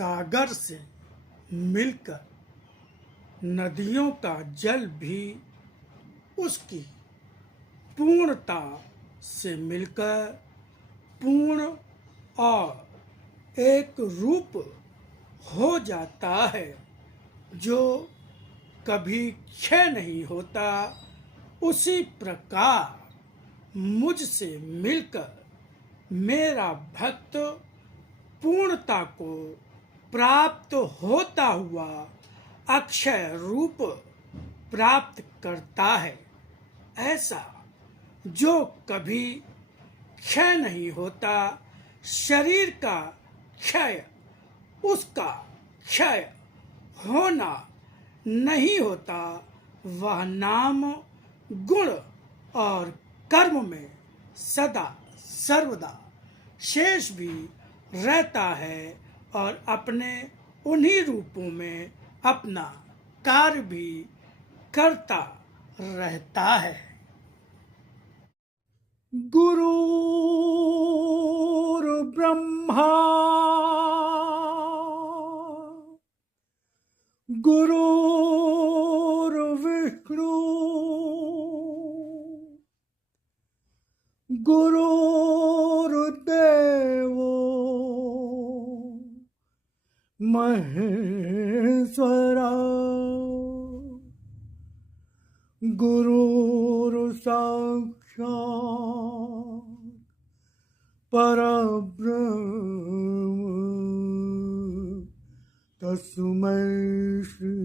सागर से मिलकर नदियों का जल भी उसकी पूर्णता से मिलकर पूर्ण और एक रूप हो जाता है जो कभी क्षय नहीं होता। उसी प्रकार मुझसे मिलकर मेरा भक्त पूर्णता को प्राप्त होता हुआ अक्षय रूप प्राप्त करता है। ऐसा जो कभी क्षय नहीं होता, शरीर का क्षय, उसका क्षय होना नहीं होता, वह नाम गुण और कर्म में सदा सर्वदा शेष भी रहता है और अपने उन्हीं रूपों में अपना कार्य भी करता रहता है। गुरुर्ब्रह्मा गुरुर्विष्णु गुरुर्देवो महेश्वरा गुरुर्साक्षात् परब्रह्म तस्मै श्री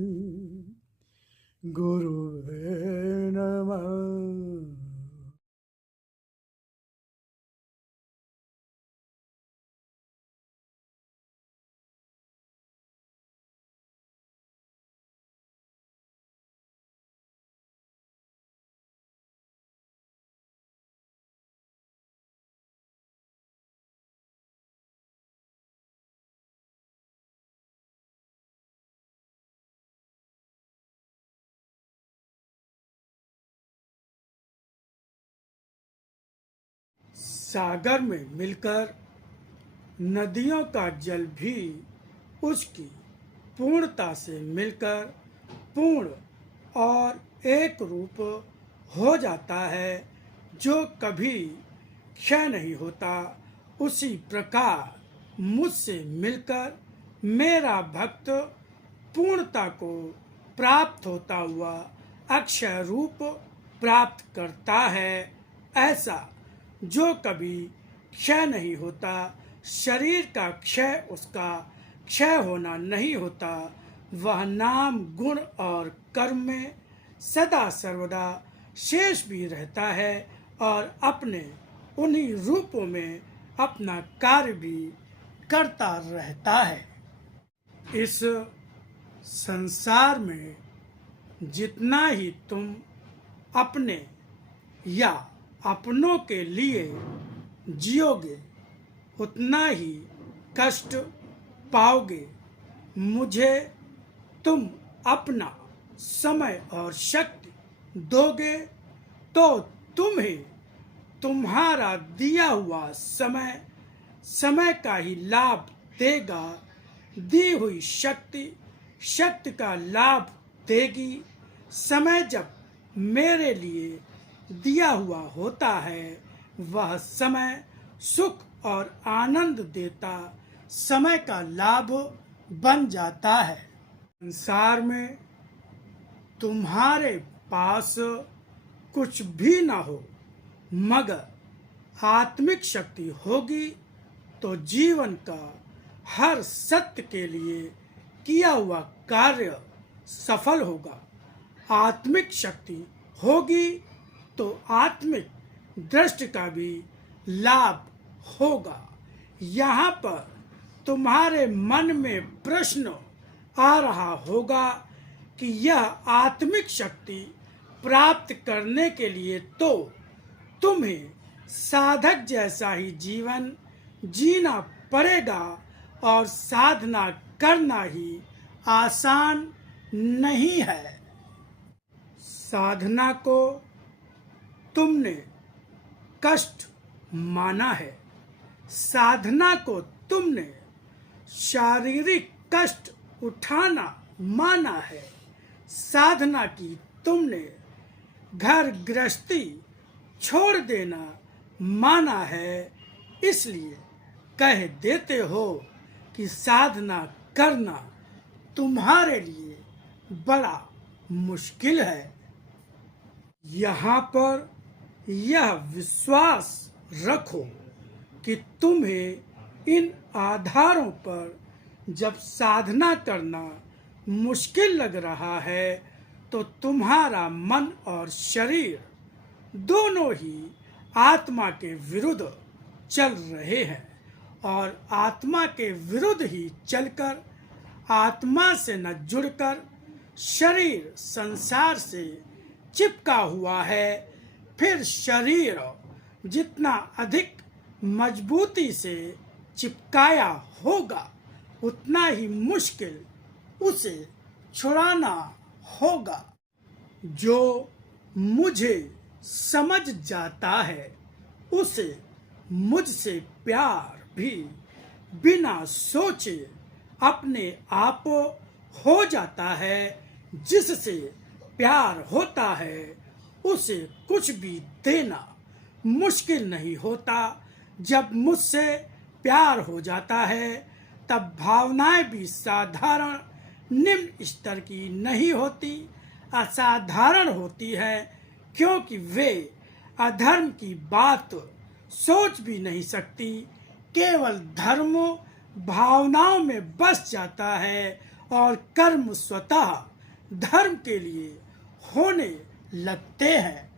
गुरुवे नमः। सागर में मिलकर नदियों का जल भी उसकी पूर्णता से मिलकर पूर्ण और एक रूप हो जाता है जो कभी क्षय नहीं होता। उसी प्रकार मुझसे मिलकर मेरा भक्त पूर्णता को प्राप्त होता हुआ अक्षय रूप प्राप्त करता है। ऐसा जो कभी क्षय नहीं होता, शरीर का क्षय, उसका क्षय होना नहीं होता, वह नाम गुण और कर्म में सदा सर्वदा शेष भी रहता है और अपने उन्हीं रूपों में अपना कार्य भी करता रहता है। इस संसार में जितना ही तुम अपने या अपनों के लिए जियोगे उतना ही कष्ट पाओगे। मुझे तुम अपना समय और शक्ति दोगे तो तुम्हें तुम्हारा दिया हुआ समय समय का ही लाभ देगा। दी हुई शक्ति शक्ति का लाभ देगी। समय जब मेरे लिए दिया हुआ होता है, वह समय सुख और आनंद देता समय का लाभ बन जाता है। संसार में तुम्हारे पास कुछ भी ना हो, मगर आत्मिक शक्ति होगी तो जीवन का हर सत्य के लिए किया हुआ कार्य सफल होगा। आत्मिक शक्ति होगी तो आत्मिक दृष्टि का भी लाभ होगा। यहाँ पर तुम्हारे मन में प्रश्न आ रहा होगा कि यह आत्मिक शक्ति प्राप्त करने के लिए तो तुम्हें साधक जैसा ही जीवन जीना पड़ेगा और साधना करना ही आसान नहीं है। साधना को तुमने कष्ट माना है, साधना को तुमने शारीरिक कष्ट उठाना माना है। साधना की तुमने घर गृहस्थी छोड़ देना माना है, इसलिए कह देते हो कि साधना करना तुम्हारे लिए बड़ा मुश्किल है। यहाँ पर यह विश्वास रखो कि तुम्हें इन आधारों पर जब साधना करना मुश्किल लग रहा है तो तुम्हारा मन और शरीर दोनों ही आत्मा के विरुद्ध चल रहे हैं और आत्मा के विरुद्ध ही चलकर आत्मा से न जुड़कर शरीर संसार से चिपका हुआ है। फिर शरीर जितना अधिक मजबूती से चिपकाया होगा उतना ही मुश्किल उसे छुड़ाना होगा। जो मुझे समझ जाता है उसे मुझसे प्यार भी बिना सोचे अपने आप हो जाता है। जिससे प्यार होता है उसे कुछ भी देना मुश्किल नहीं होता। जब मुझसे प्यार हो जाता है तब भावनाएं भी साधारण निम्न स्तर की नहीं होती, असाधारण होती है, क्योंकि वे अधर्म की बात सोच भी नहीं सकती। केवल धर्म भावनाओं में बस जाता है और कर्म स्वतः धर्म के लिए होने लगते हैं।